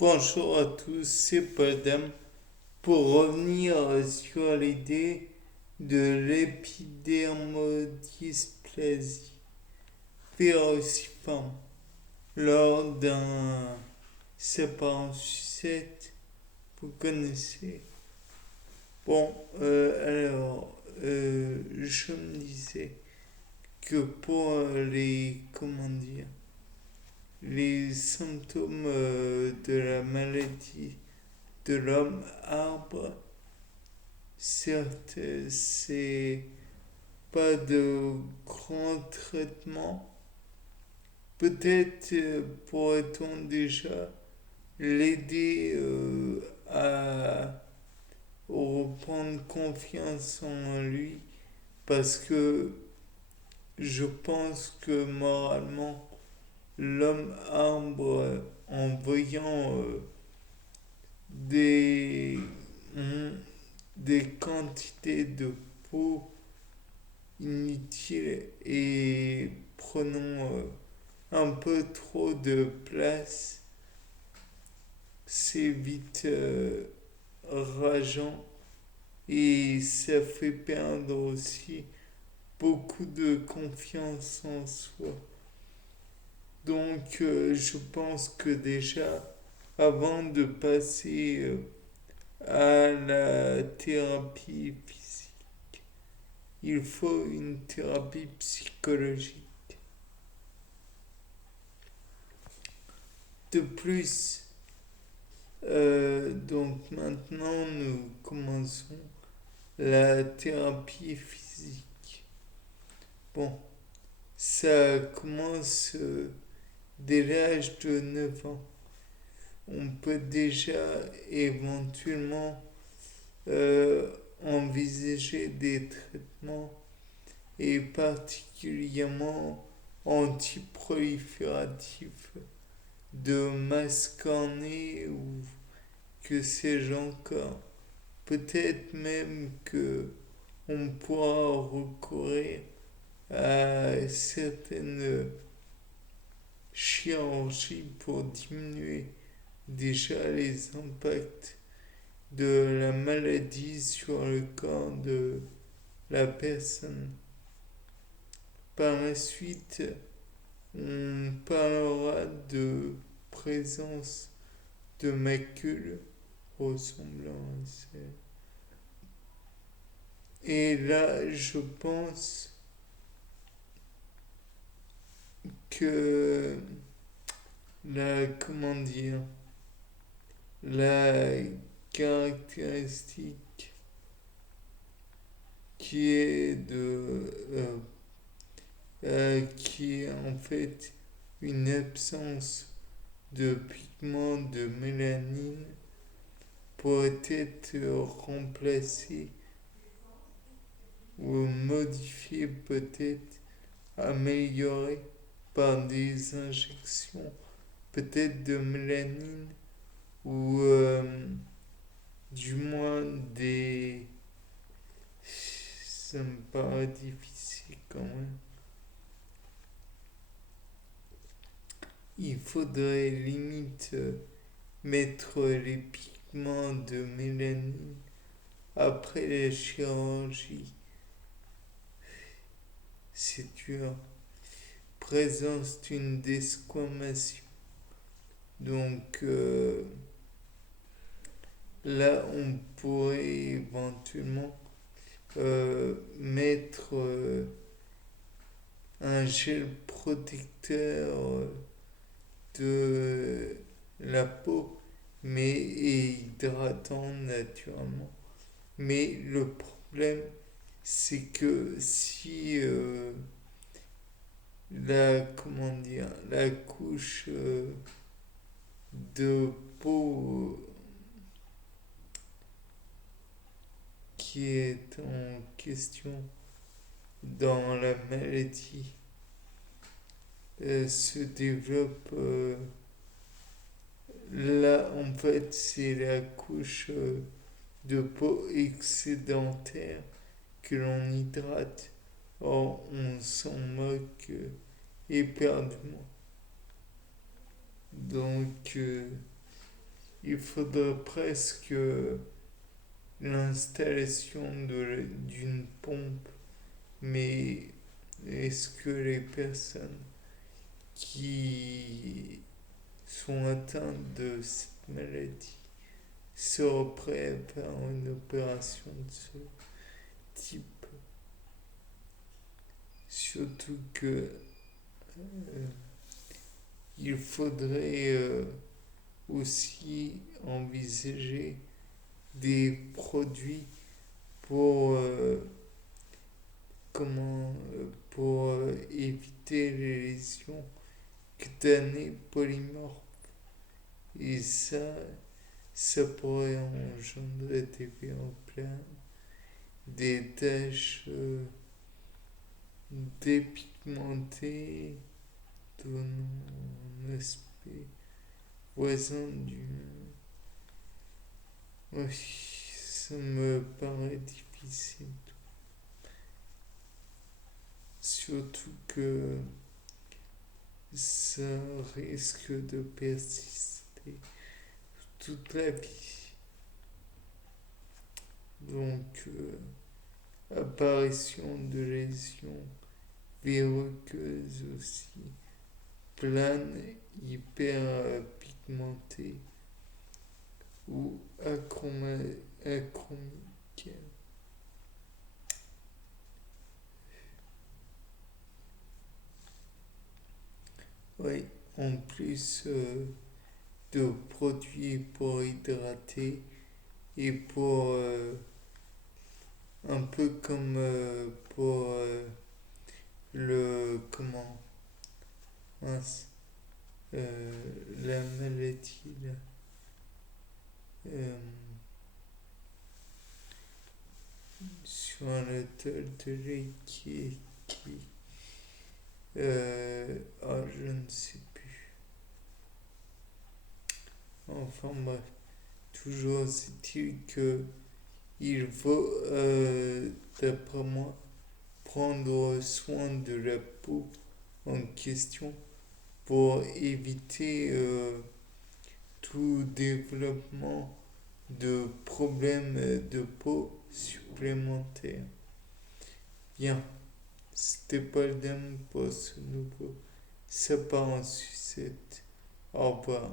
Bonjour à tous, c'est Padam pour revenir sur l'idée de l'épidermodysplasie vérociforme lors d'un séparant sucette, vous connaissez. Bon, je me disais que pour les symptômes de la maladie de l'homme arbre, certes, c'est pas de grand traitement. Peut-être pourrait-on déjà l'aider à reprendre confiance en lui parce que je pense que moralement, l'homme arbre, en voyant des, des quantités de peau inutiles et prenant un peu trop de place, c'est vite rageant et ça fait perdre aussi beaucoup de confiance en soi. Donc je pense que déjà, avant de passer à la thérapie physique, il faut une thérapie psychologique. De plus, donc maintenant nous commençons la thérapie physique. Bon, ça commence dès l'âge de 9 ans. On peut déjà éventuellement envisager des traitements et particulièrement antiprolifératifs de masse cornée ou que sais-je encore. Peut-être même que on pourra recourir à certaines chirurgies pour diminuer déjà les impacts de la maladie sur le corps de la personne. Par la suite, on parlera de présence de macules ressemblant à celle. Et là, je pense que comment dire, la caractéristique qui est qui est en fait une absence de pigments de mélanine pourrait être remplacée ou modifiée, peut-être améliorée par des injections peut-être de mélanine ou du moins des... Ça me paraît difficile quand même. Il faudrait limite mettre les pigments de mélanine après la chirurgie. C'est dur. Présence d'une desquamation. Donc là, on pourrait éventuellement mettre un gel protecteur de la peau, mais hydratant naturellement. Mais le problème, c'est que si la couche de peau qui est en question dans la maladie se développe là, en fait, c'est la couche de peau excédentaire que l'on hydrate. Or, on s'en moque éperdument. Donc, il faudra presque l'installation d'une pompe, mais est-ce que les personnes qui sont atteintes de cette maladie seraient prêtes à faire une opération de ce type? Surtout que il faudrait aussi envisager des produits pour pour éviter les lésions cutanées polymorphes. Et ça pourrait engendrer des problèmes, des taches dépigmentées donnant un aspect voisin du... Oui, ça me paraît difficile. Surtout que ça risque de persister toute la vie. Donc, apparition de lésions verruqueuses aussi, planes hyperpigmentées ou achromiques. Oui, en plus de produits pour hydrater et pour un peu comme pour le comment mince, la maladie là. Euh, sur un atol de lait je ne sais plus. Enfin bref, toujours est-il que il faut, d'après moi, prendre soin de la peau en question pour éviter tout développement de problèmes de peau supplémentaires. Bien, c'était pas le dernier pour ce nouveau. Ça part en sucette. Au revoir.